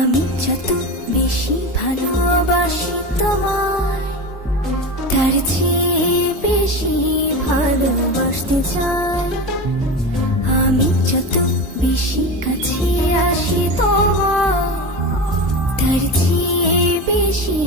আমি যত বেশি ভালোবাসি তোমায়, তার চেয়ে বেশি ভালোবাসতে চাই। আমি যত বেশি কাছে আসি তোমার তার চেয়ে বেশি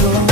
slow